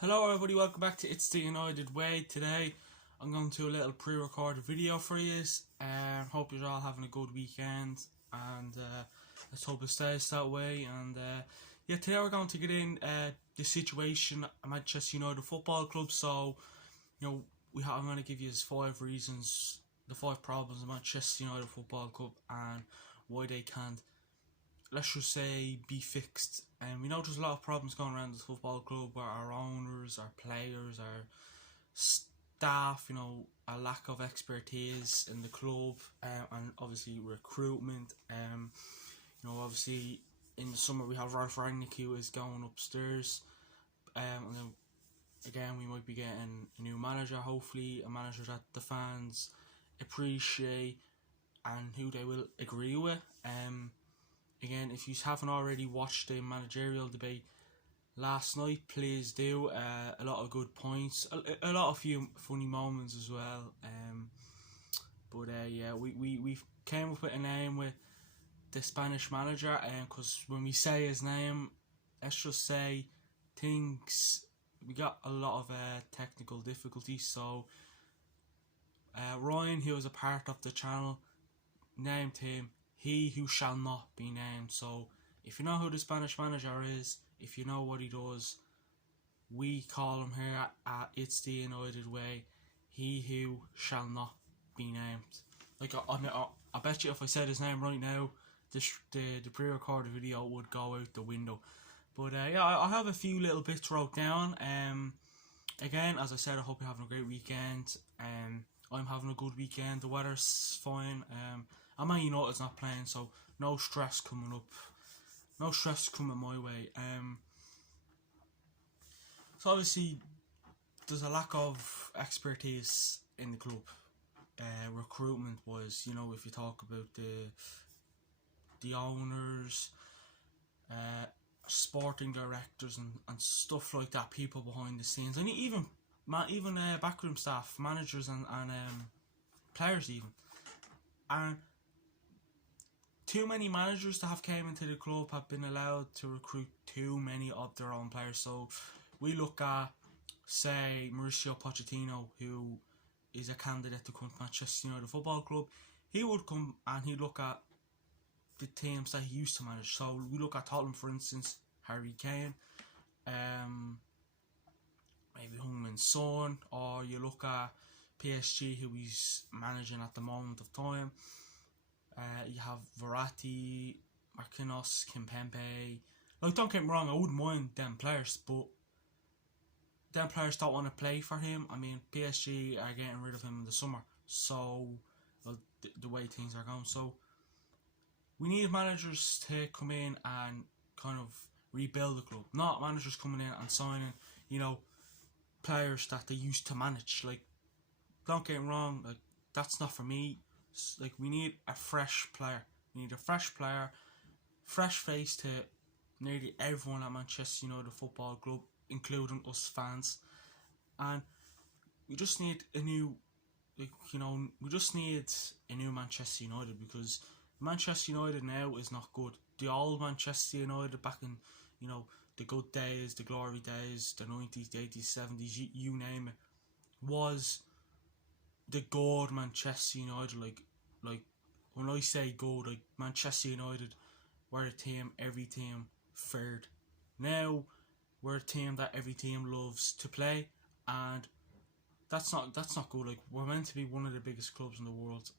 Hello everybody, welcome back to It's the United Way. Today I'm going to do a little pre-recorded video for you. Hope you're all having a good weekend and let's hope it stays that way. And yeah, today we're going to get in the situation at Manchester United Football Club. So, I'm going to give you 5 reasons, the 5 problems of Manchester United Football Club and why they can't, let's just say, be fixed. And we know there's a lot of problems going around this football club where our owners, our players, our staff, a lack of expertise in the club, and obviously recruitment. Obviously in the summer we have Ralph Rangnick who is going upstairs, and then again we might be getting a new manager, hopefully a manager that the fans appreciate and who they will agree with. Again, if you haven't already watched the managerial debate last night, please do. A lot of good points, a lot of few funny moments as well. Yeah, we came up with a name with the Spanish manager, because when we say his name, let's just say things, we got a lot of technical difficulties. So Ryan, who was a part of the channel, named him He Who Shall Not Be Named. So if you know who the Spanish manager is, if you know what he does, we call him here at It's the United Way He Who Shall Not Be Named. Like I bet you if I said his name right now, the pre-recorded video would go out the window. But yeah, I have a few little bits wrote down. Again, as I said, I hope you're having a great weekend. I'm having a good weekend. The weather's fine. And Man United's not playing, so no stress coming up. No stress coming my way. So obviously, there's a lack of expertise in the club. Recruitment wise, if you talk about the owners, sporting directors and stuff like that, people behind the scenes, and even backroom staff, managers and players even. And too many managers that have came into the club have been allowed to recruit too many of their own players. So we look at, say, Mauricio Pochettino, who is a candidate to come to Manchester United Football Club. He would come and he'd look at the teams that he used to manage. So we look at Tottenham, for instance, Harry Kane, maybe Heung-min Son, or you look at PSG, who he's managing at the moment of time. You have Verratti, Marquinhos, Kimpembe. Like, don't get me wrong, I wouldn't mind them players, but them players don't want to play for him. I mean, PSG are getting rid of him in the summer, so the way things are going. So we need managers to come in and kind of rebuild the club, not managers coming in and signing, players that they used to manage. Like, don't get me wrong, like, that's not for me. Like, we need a fresh player. We need a fresh player, fresh face to nearly everyone at Manchester United Football Club, including us fans. And we just need a new, we just need a new Manchester United, because Manchester United now is not good. The old Manchester United back in, the good days, the glory days, the 90s, the 80s, 70s, you name it, was the good Manchester United. Like when I say good, like Manchester United were a team every team feared. Now we're a team that every team loves to play, and that's not good. Like, we're meant to be one of the biggest clubs in the world.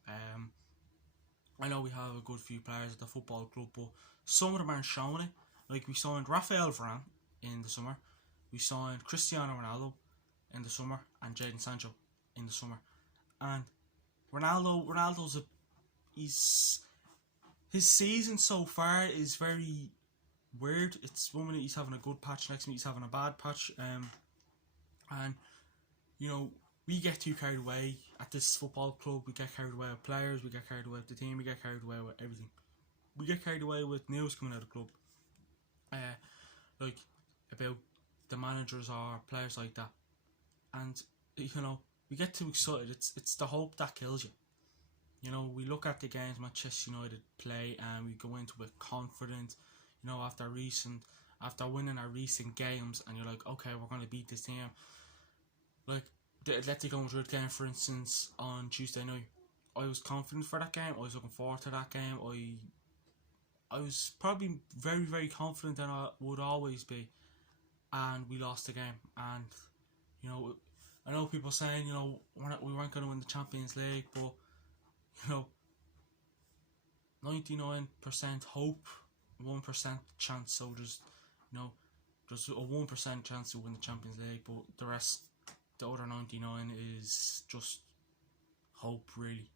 I know we have a good few players at the football club, but some of them aren't showing it. Like, we signed Rafael Varane in the summer, we signed Cristiano Ronaldo in the summer, and Jadon Sancho in the summer. And Ronaldo's his season so far is very weird. It's one minute he's having a good patch, next minute he's having a bad patch. And we get too carried away at this football club. We get carried away with players, we get carried away with the team, we get carried away with everything. We get carried away with news coming out of the club, like about the managers or players like that, and we get too excited. It's the hope that kills you. We look at the games Manchester United play and we go into it confident. After recent after winning our recent games, and you're like, okay, we're going to beat this team. Like the Atletico Madrid game, for instance, on Tuesday night, I was confident for that game. I was looking forward to that game. I was probably very, very confident that I would always be, and we lost the game. And you know, I know people saying, you know, we weren't going to win the Champions League, but you know, 99% hope, 1% chance. So there's, you know, there's a 1% chance to win the Champions League, but the rest, the other 99 is just hope, really.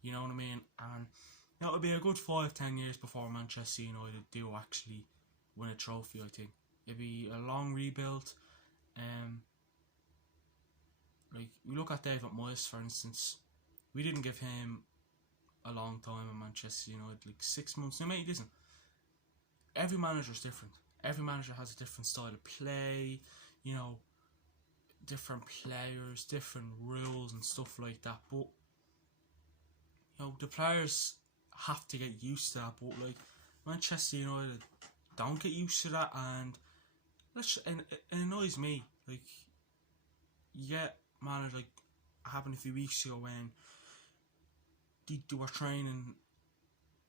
You know what I mean? And you know, it'll be a good 5-10 years before Manchester United do actually win a trophy. I think it'll be a long rebuild. Like you look at David Moyes, for instance, we didn't give him a long time in Manchester United, like 6 months. No, mate, he doesn't. Every manager is different. Every manager has a different style of play. You know, different players, different rules and stuff like that. But you know, the players have to get used to that. But like Manchester United don't get used to that, and it annoys me. Like you get managed, like happened a few weeks ago when they were training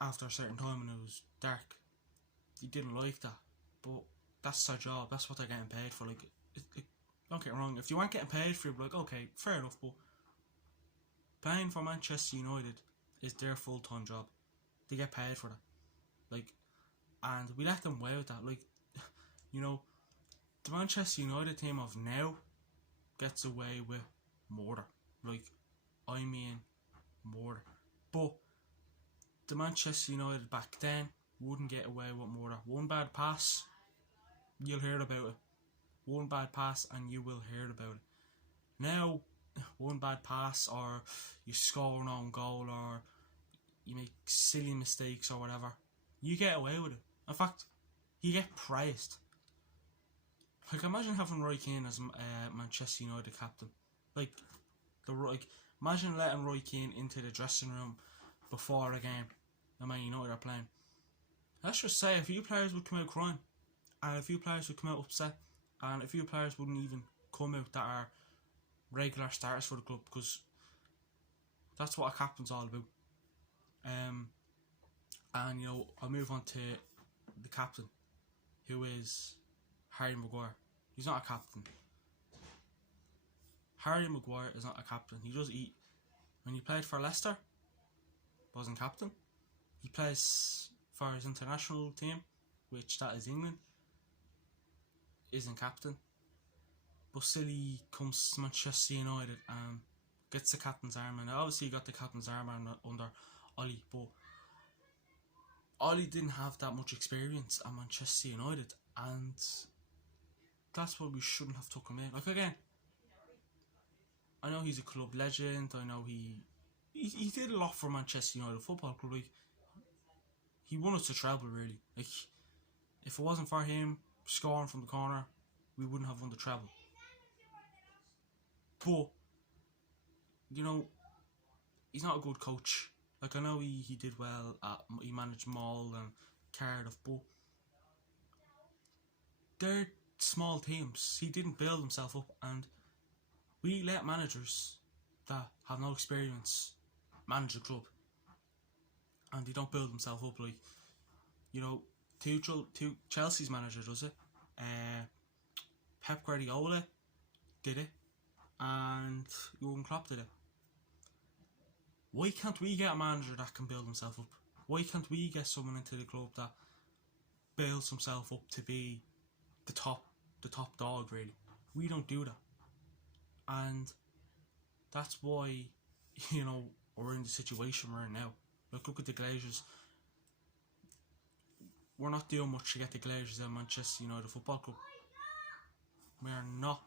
after a certain time and it was dark. They didn't like that, but that's their job. That's what they're getting paid for. Like, don't get me wrong. If you weren't getting paid for it, like, okay, fair enough. But playing for Manchester United is their full-time job. They get paid for that. Like, and we let them away with that. Like, you know, the Manchester United team of now gets away with murder. Like, I mean, murder. But the Manchester United back then wouldn't get away with murder. One bad pass, you'll hear about it. One bad pass and you will hear about it. Now, one bad pass, or you score an own goal, or you make silly mistakes or whatever, you get away with it. In fact, you get praised. Like, imagine having Roy Keane as Manchester United captain. Like, imagine letting Roy Keane into the dressing room before a game. The Man United are playing. Let's just say a few players would come out crying, and a few players would come out upset, and a few players wouldn't even come out that are regular starters for the club, because that's what a captain's all about. And you know, I'll move on to the captain, who is Harry Maguire. He's not a captain. Harry Maguire is not a captain. He does eat. When he played for Leicester, wasn't captain. He plays for his international team, which that is England, isn't captain. But still he comes to Manchester United and gets the captain's armband. And obviously he got the captain's armband under Ollie, but Ollie didn't have that much experience at Manchester United, and that's why we shouldn't have took him in. Like, again, I know he's a club legend. I know he did a lot for Manchester United Football Club. Like, he won us the treble, really. Like, if it wasn't for him scoring from the corner, we wouldn't have won the treble. But you know, he's not a good coach. Like, I know he did well he managed Mull and Cardiff, but they're small teams. He didn't build himself up, and we let managers that have no experience manage a club, and they don't build themselves up. Like, you know, Chelsea's manager does it. Pep Guardiola did it, and Jurgen Klopp did it. Why can't we get a manager that can build himself up? Why can't we get someone into the club that builds himself up to be the top dog, really? We don't do that. And that's why, you know, we're in the situation we're in now. Like, look at the Glazers. We're not doing much to get the Glazers out of Manchester United Football Club. We're not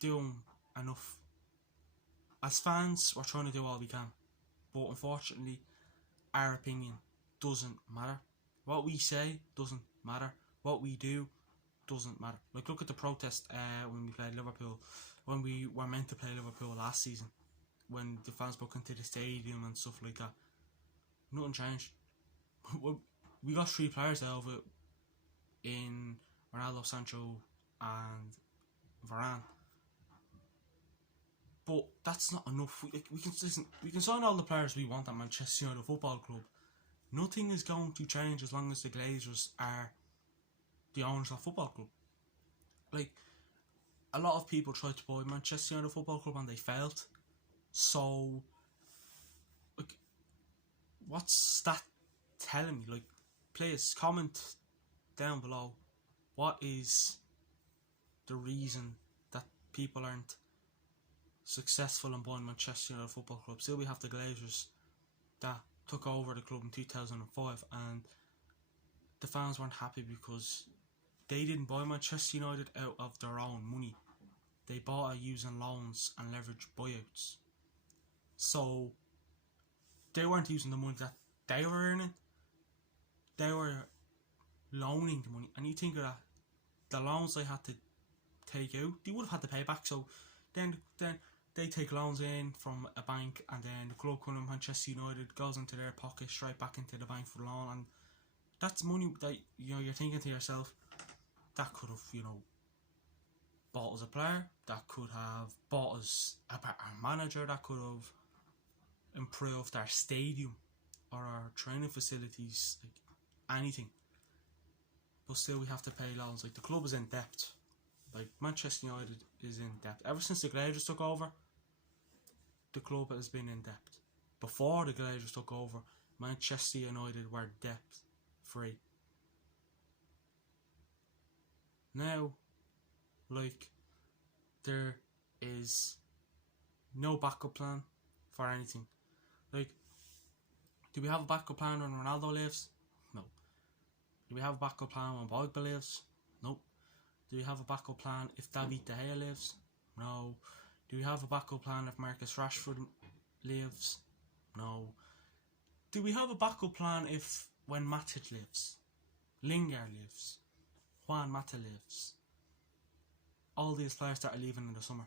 doing enough. As fans, we're trying to do all we can, but unfortunately, our opinion doesn't matter. What we say doesn't matter. What we do doesn't matter. Like, look at the protest when we played Liverpool, when we were meant to play Liverpool last season, when the fans broke into the stadium and stuff like that. Nothing changed. We got 3 players out of it. in Ronaldo, Sancho, and Varane. But that's not enough. We can sign all the players we want at Manchester United Football Club. Nothing is going to change as long as the Glazers are the owners of the football club. Like, a lot of people tried to buy Manchester United Football Club and they failed. So, like, what's that telling me? Like, please comment down below. What is the reason that people aren't successful in buying Manchester United Football Club? Still, we have the Glazers that took over the club in 2005, and the fans weren't happy because they didn't buy Manchester United out of their own money. They bought it using loans and leveraged buyouts. So they weren't using the money that they were earning. They were loaning the money. And you think of that, the loans they had to take out, they would have had to pay back. So then they take loans in from a bank, and then the club coming, Manchester United, goes into their pocket, straight back into the bank for the loan. And that's money that, you know, you're thinking to yourself, that could have, you know, bought us a player, that could have bought us a manager, that could have improved our stadium or our training facilities, like anything. But still, we have to pay loans. Like, the club is in debt. Like, Manchester United is in debt. Ever since the Glazers took over, the club has been in debt. Before the Glazers took over, Manchester United were debt free. Now, like, there is no backup plan for anything. Like, do we have a backup plan when Ronaldo leaves? No. Do we have a backup plan when Pogba leaves? Nope. Do we have a backup plan if David De Gea leaves? No. Do we have a backup plan if Marcus Rashford leaves? No. Do we have a backup plan if when Matic leaves, Lingard leaves, Juan Mata leaves, all these players that are leaving in the summer?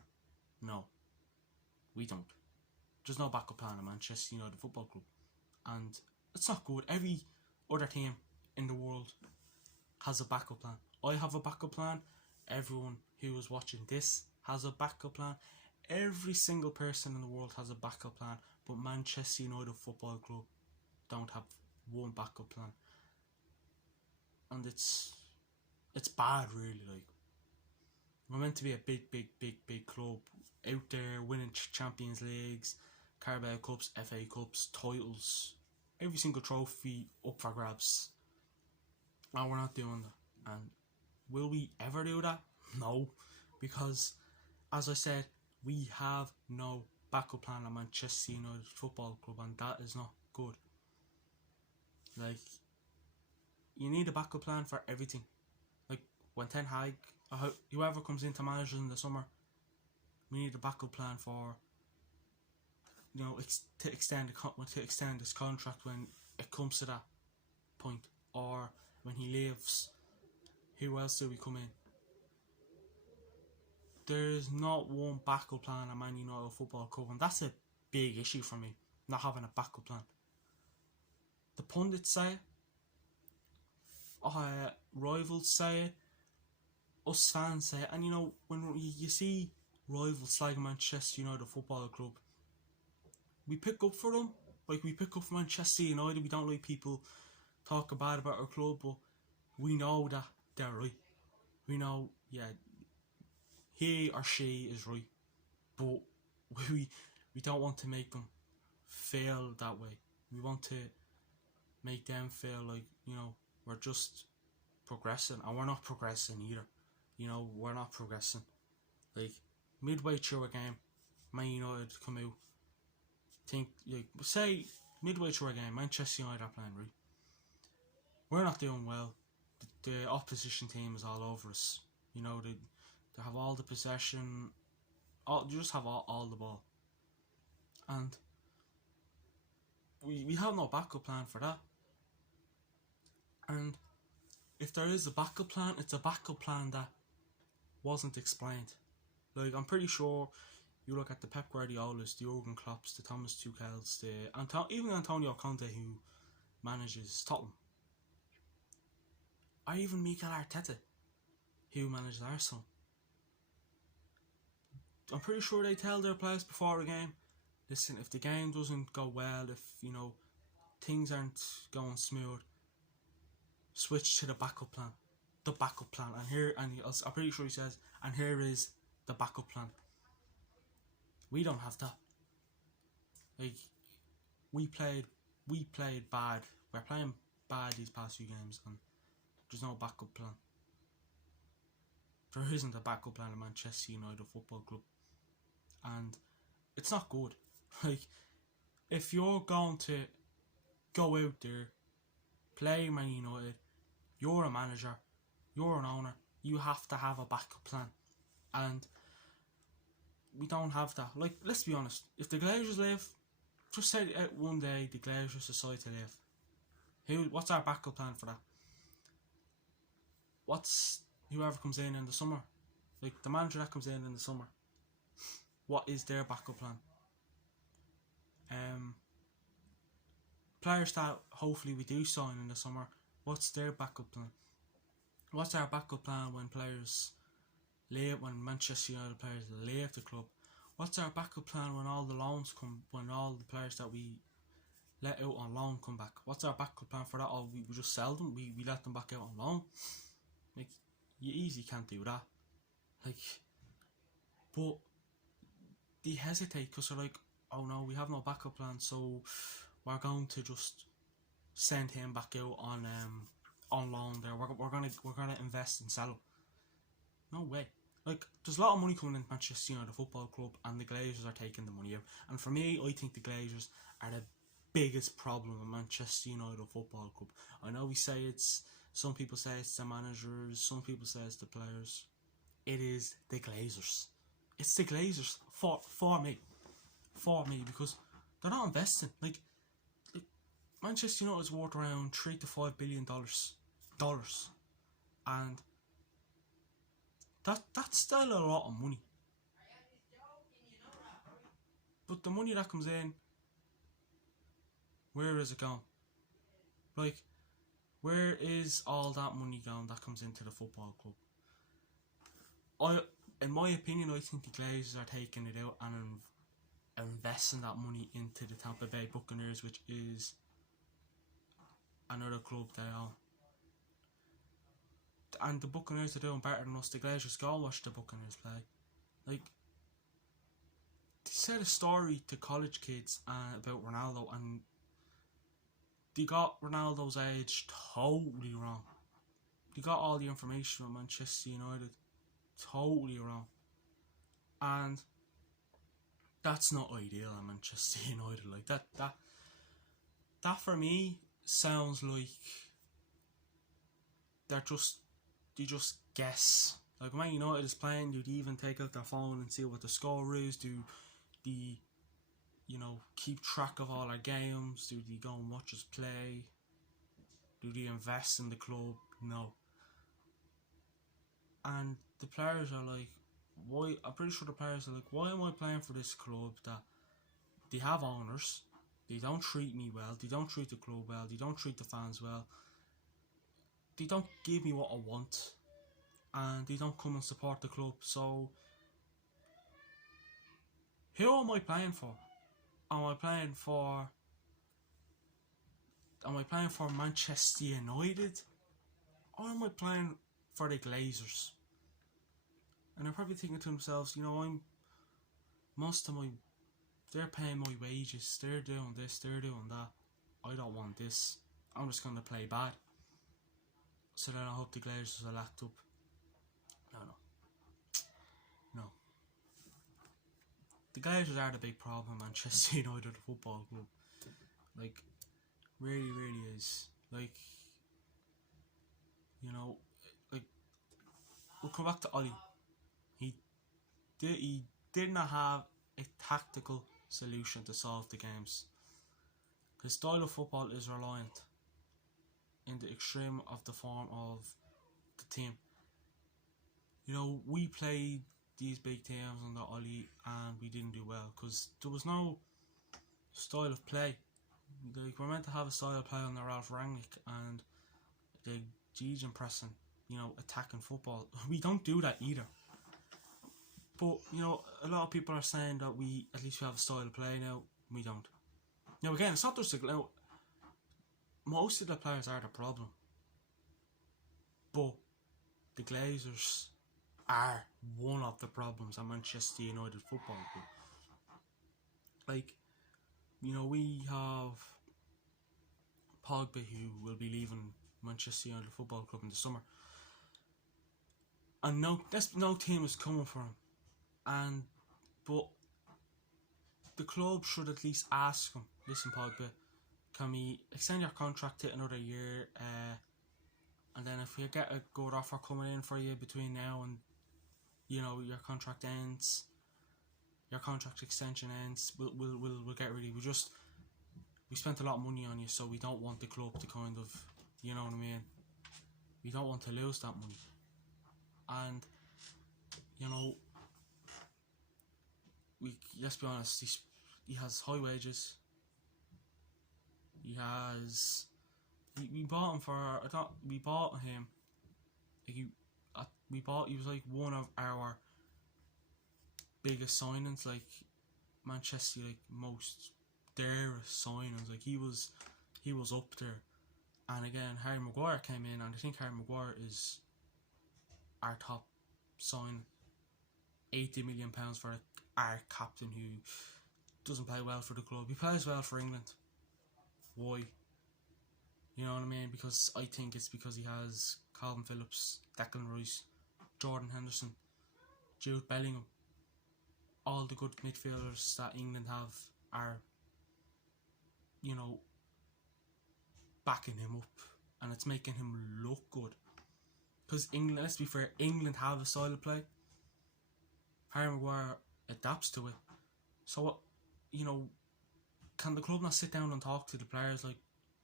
No. We don't. There's no backup plan at Manchester United Football Club. And it's not good. Every other team in the world has a backup plan. I have a backup plan. Everyone who is watching this has a backup plan. Every single person in the world has a backup plan. But Manchester United Football Club don't have one backup plan. And it's bad, really. Like, we're meant to be a big club out there winning Champions Leagues, Carabao Cups, FA Cups, titles, every single trophy up for grabs. And we're not doing that. And will we ever do that? No, because, as I said, we have no backup plan at Manchester United Football Club, and that is not good. Like, you need a backup plan for everything. Like, when Ten Hag, or whoever comes into manage in the summer, we need a backup plan for, you know, to extend this contract when it comes to that point, or when he leaves, who else do we come in? There's not one backup plan at Man United Football Club, and that's a big issue for me, not having a backup plan. The pundits say it, rivals say it, us fans say it, and you know, when you see rivals like Manchester United Football Club, we pick up for them. Like, we pick up for Manchester United. We don't like people talking bad about our club, but we know that they're right. We know, yeah, he or she is right, but we don't want to make them feel that way. We want to make them feel like, you know, we're just progressing, and we're not progressing either. You know, we're not progressing. Like, midway through a game, Man United come out, say midway through a game, Manchester United are playing right. We're not doing well. The opposition team is all over us. You know, they have all the possession. They just have all the ball. And we have no backup plan for that. And if there is a backup plan, it's a backup plan that wasn't explained. Like, I'm pretty sure you look at the Pep Guardiolas, the Jurgen Klopps, the Thomas Tuchels, even Antonio Conte, who manages Tottenham. or even Mikel Arteta, who managed Arsenal. I'm pretty sure they tell their players before a game, listen, if the game doesn't go well, if things aren't going smooth, switch to the backup plan. The backup plan, I'm pretty sure he says, and here is the backup plan. We don't have that. Like, we played bad. We're playing bad these past few games, and there's no backup plan. There isn't a backup plan in Manchester United Football Club, and it's not good. Like, if you're going to go out there, play Man United, you're a manager, you're an owner, you have to have a backup plan, and we don't have that. Like, let's be honest, if the Glazers leave, just say one day the Glazers decide to leave, what's our backup plan for that? What's whoever comes in the summer, like the manager that comes in the summer, what is their backup plan? Players that hopefully we do sign in the summer, what's their backup plan? What's our backup plan when players leave, when Manchester United players leave the club? What's our backup plan when all the loans come, when all the players that we let out on loan come back? What's our backup plan for that? Or we just sell them, we let them back out on loan? Like, you easily can't do that. Like, but they hesitate because they're like, oh no, we have no backup plan, so we're going to just send him back out on loan there. We're gonna invest and sell him. No way. Like, there's a lot of money coming into Manchester United Football Club, and the Glazers are taking the money out. And for me, I think the Glazers are the biggest problem in Manchester United Football Club. I know some people say it's the managers, some people say it's the players. It is the Glazers. It's the Glazers for me, because they're not investing. Like Manchester United is worth around $3 to $5 billion, and that's still a lot of money. But the money that comes in, where is it going? Like, where is all that money going that comes into the football club? In my opinion, I think the Glazers are taking it out and investing that money into the Tampa Bay Buccaneers, which is another club they own. And the Buccaneers are doing better than us. The Glazers, go watch the Buccaneers play. Like, they said a story to college kids about Ronaldo, and they got Ronaldo's age totally wrong. They got all the information on Manchester United totally wrong, and that's not ideal at Manchester United. Like that for me sounds like they just guess. Like, when United is playing, do they even take out their phone and see what the score is? Do they, keep track of all our games? Do they go and watch us play? Do they invest in the club? No. And the players are like, why? I'm pretty sure the players are like, why am I playing for this club that they have owners, they don't treat me well, they don't treat the club well, they don't treat the fans well, they don't give me what I want, and they don't come and support the club. So who am I playing for? Am I playing for Manchester United, or am I playing for the Glazers? And they're probably thinking to themselves, they're paying my wages, they're doing this, they're doing that, I don't want this, I'm just going to play bad, so then I hope the Glazers are locked up. No. The Glazers are the big problem in Manchester United Football Club. Like, really, really is. Like, we'll come back to Ollie. He did not have a tactical solution to solve the games. His style of football is reliant in the extreme of the form of the team. We played these big teams under Ollie and we didn't do well because there was no style of play. Like, we're meant to have a style of play under Ralph Rangnick, and the geez, pressing, attacking football. We don't do that either. But, a lot of people are saying that we have a style of play now. We don't. Now, again, it's not just most of the players are the problem. But the Glazers are one of the problems at Manchester United Football Club. Like, we have Pogba, who will be leaving Manchester United Football Club in the summer. And no team is coming for him. But the club should at least ask him, listen, Pogba, can we extend your contract to another year? And then if you get a good offer coming in for you between now and your contract ends, your contract extension ends, we'll get rid of you. We spent a lot of money on you, so we don't want the club to kind of, you know what I mean? We don't want to lose that money. And let's be honest, he has high wages. We bought him for, he was like one of our biggest signings, like Manchester, like most dearest signings. Like he was up there. And again, Harry Maguire came in, and I think Harry Maguire is our top sign. £80 million for our captain, who doesn't play well for the club. He plays well for England. Why? You know what I mean? Because I think it's because he has Calvin Phillips, Declan Rice, Jordan Henderson, Jude Bellingham. All the good midfielders that England have are, backing him up, and it's making him look good. Because England, let's be fair, England have a style of play. Harry Maguire adapts to it. So, can the club not sit down and talk to the players like,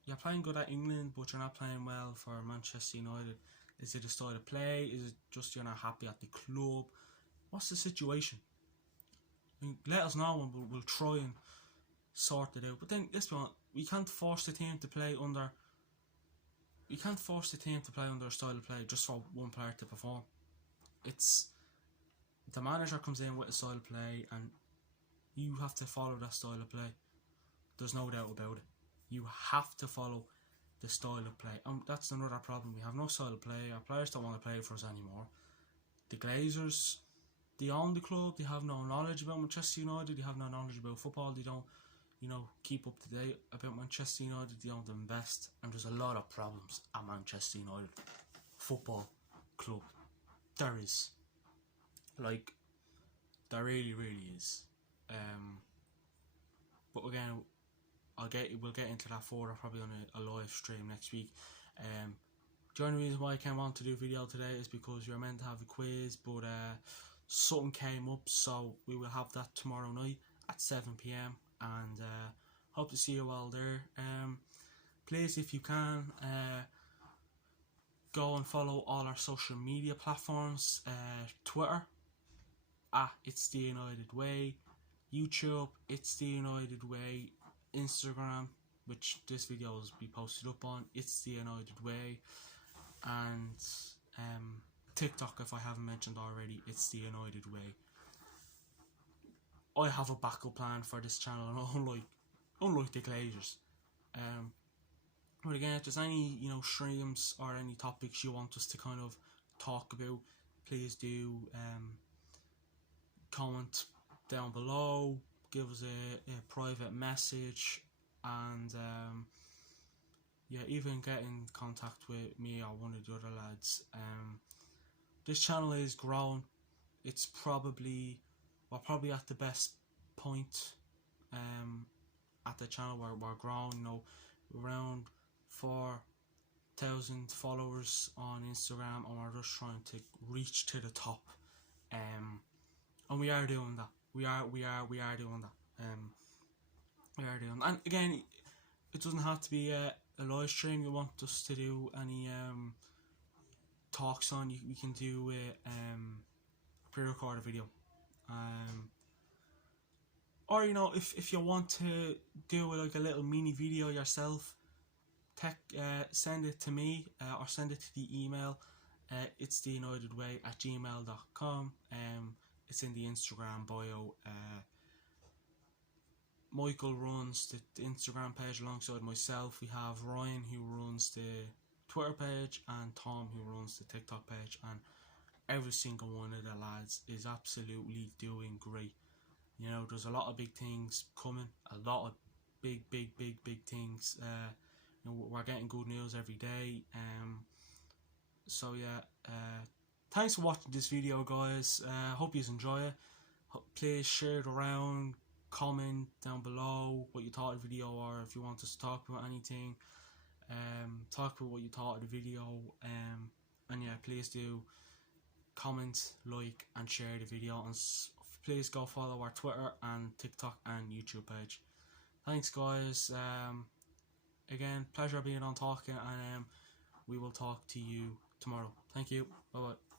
you're playing good at England, but you're not playing well for Manchester United? Is it a style of play? Is it just you're not happy at the club? What's the situation? Let us know, and we'll try and sort it out. But then, let's be honest, we can't force the team to play under a style of play just for one player to perform. It's the manager comes in with a style of play, and you have to follow that style of play. There's no doubt about it. You have to follow the style of play. That's another problem. We have no style of play. Our players don't want to play for us anymore. The Glazers, they own the club. They have no knowledge about Manchester United. They have no knowledge about football. They don't, keep up to date about Manchester United. They don't invest. And there's a lot of problems at Manchester United Football Club. There is. There really, really is. But again, we'll get into that further probably on a live stream next week. The only reason why I came on to do a video today is because you're meant to have a quiz, but something came up, so we will have that tomorrow night at 7 PM, and hope to see you all there. Please, if you can, go and follow all our social media platforms. Twitter at It's The United Way, YouTube It's The United Way, Instagram, which this video will be posted up on, It's The United Way, and TikTok, if I haven't mentioned already, It's The United Way. I have a backup plan for this channel, unlike the Glazers. But again, if there's any streams or any topics you want us to kind of talk about, please do comment down below, give us a private message, and even get in contact with me or one of the other lads. This channel is growing. It's we're probably at the best point at the channel where we're growing. Around 4,000 followers on Instagram, and we're just trying to reach to the top. And we are doing that. We are doing that. We are doing. And again, it doesn't have to be a live stream. You want us to do any talks on? We can do a pre-recorded video. Or if you want to do like a little mini video yourself, send it to me or send it to the email. It's theunitedway@gmail.com. It's in the Instagram bio. Michael runs the Instagram page alongside myself. We have Ryan who runs the Twitter page and Tom who runs the TikTok page, and every single one of the lads is absolutely doing great. You know, there's a lot of big things coming, a lot of big things. You know, we're getting good news every day. So yeah, thanks for watching this video, guys. Hope you enjoy it. Please share it around, comment down below what you thought of the video, or if you want us to talk about anything, talk about what you thought of the video. And yeah, please do comment, like and share the video, and please go follow our Twitter and TikTok and YouTube page. Thanks, guys. Again, pleasure being on talking, and we will talk to you tomorrow. Thank you. Bye bye.